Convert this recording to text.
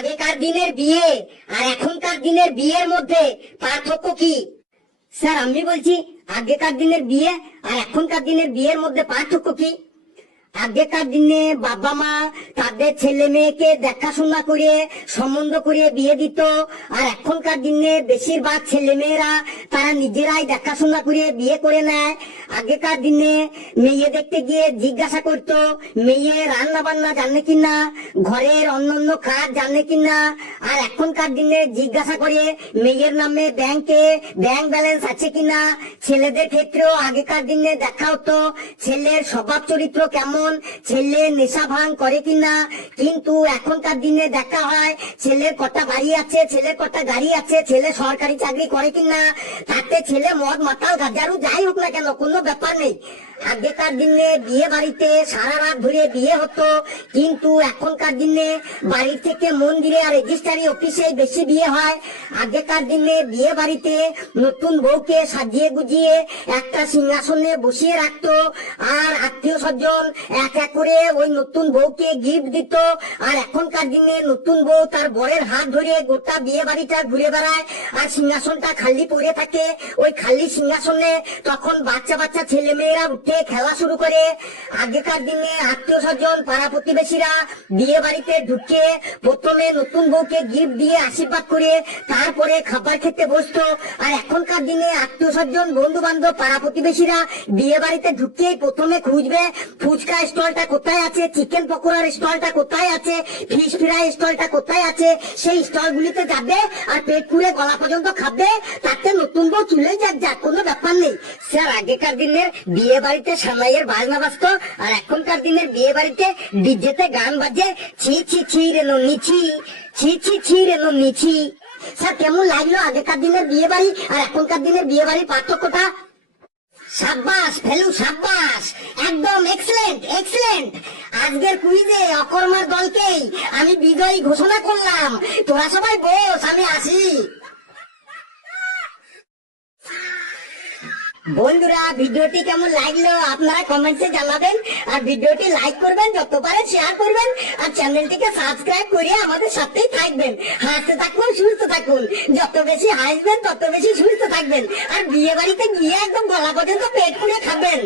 আগেকার দিনের বিয়ে আর এখনকার দিনের বিয়ের মধ্যে পার্থক্য কি? স্যার আমি বলছি আগেকার দিনের বিয়ে আর এখনকার দিনের বিয়ের মধ্যে পার্থক্য কি? আগেকার দিনে বাবা মা তাদের ছেলে মেয়েকে দেখাশোনা করে সম্বন্ধ করে বিয়ে দিত, আর এখনকার দিনে বেশিরভাগ ছেলে মেয়েরা তারা নিজেরাই দেখাশোনা করে বিয়ে করে নেয়। আগেকার দিনে মেয়ে দেখতে গিয়ে জিজ্ঞাসা করতো মেয়ে রান্না বান্না জানে কিনা, ঘরের অন্যান্য কাজ জানে কিনা, আর এখনকার দিনে জিজ্ঞাসা করে মেয়ের নামে ব্যাংকে ব্যাংক ব্যালেন্স আছে কিনা। ছেলেদের ক্ষেত্রেও আগেকার দিনে দেখা হতো ছেলের স্বভাব চরিত্র কেমন, ছেলে নেশা ভাঙ করে কিনা, কিন্তু এখনকার দিনে দেখা হয় ছেলের কটা বাড়ি আছে, ছেলের কটা গাড়ি আছে, ছেলে সরকারি চাকরি করে কিনা, তাতে ছেলে মদ মাতাল গাজারু যাই হোক না কেন কোনো ব্যাপার নেই। আগেকার দিনে বিয়ে বাড়িতে সারা রাত ধরে বিয়ে হতো, কিন্তু এখনকার দিনে বাড়ি থেকে মন্দিরে আর রেজিস্ট্রারি অফিসে বেশি বিয়ে হয়। আগেকার দিনে বিয়ে বাড়িতে নতুন বউকে সাজিয়ে গুজিয়ে একটা সিংহাসনে বসিয়ে রাখতো, আর আত্মীয় স্বজন এক এক করে ওই নতুন বউকে গিফট দিত। আর এখনকার দিনে নতুন বউ তার বরের হাত ধরে গোটা বিয়ে বাড়িটা ঘুরে বেড়ায়, আর সিংহাসনটা খালি পড়ে থাকে। ওই খালি সিংহাসনে তখন বাচ্চা বাচ্চা ছেলে মেয়েরা উঠে খেলা শুরু করে। আগেকার দিনে আত্মীয় স্বজন পাড়া প্রতিবেশীরা বিয়ে বাড়িতে ঢুকে প্রথমে নতুন বউকে গিফট দিয়ে আশীর্বাদ করে তারপরে খাবার খেতে বসতো, আর এখনকার দিনে আত্মীয় স্বজন বন্ধু বান্ধব পাড়া প্রতিবেশীরা বিয়ে বাড়িতে ঢুকেই প্রথমে খুঁজবে ফুচকা স্টলটা কোথায় আছে, চিকেন পকোড়ার স্টলটা কোথায় আছে, ফিশ ফ্রাই স্টলটা কোথায় আছে, সেই স্টলগুলিতে যাবে আর পেট পুড়ে গলা পর্যন্ত খাবে, তাতে নতুন বউ চুলে যাক কোনো ব্যাপার নেই। স্যার আগেকার দিনের বিয়ে বাড়িতে সামাইয়ের বাজনা বাজতো, আর এখনকার দিনের বিয়ে বাড়িতে ডিজেতে গান বাজে ছি ছি ছি রে নিছি, ছি ছি ছি রে নিছি। স্যার কেমন লাগলো আগেকার দিনের বিয়ে বাড়ি আর এখনকার দিনের বিয়ে বাড়ির পার্থক্যটা? সাব্বাস ফেলু সাব্বাস, একদম এক্সেলেন্ট এক্সেলেন্ট। আজকের কুইজে অকর্মার দলকেই আমি বিজয়ী ঘোষণা করলাম। তোরা সবাই বস, আমি আসি। বন্ধুরা ভিডিওটি কেমন লাগলো আপনারা কমেন্টসে জানাবেন, আর ভিডিওটি লাইক করবেন, যত পারেন শেয়ার করবেন, আর চ্যানেলটিকে সাবস্ক্রাইব করে আমাদের সাথেই থাকবেন। হাসতে থাকুন, সুস্থ থাকুন, যত বেশি হাসবেন তত বেশি সুস্থ থাকবেন, আর বিয়ে বাড়িতে গিয়ে একদম গলা পর্যন্ত পেট পুড়ে খাবেন।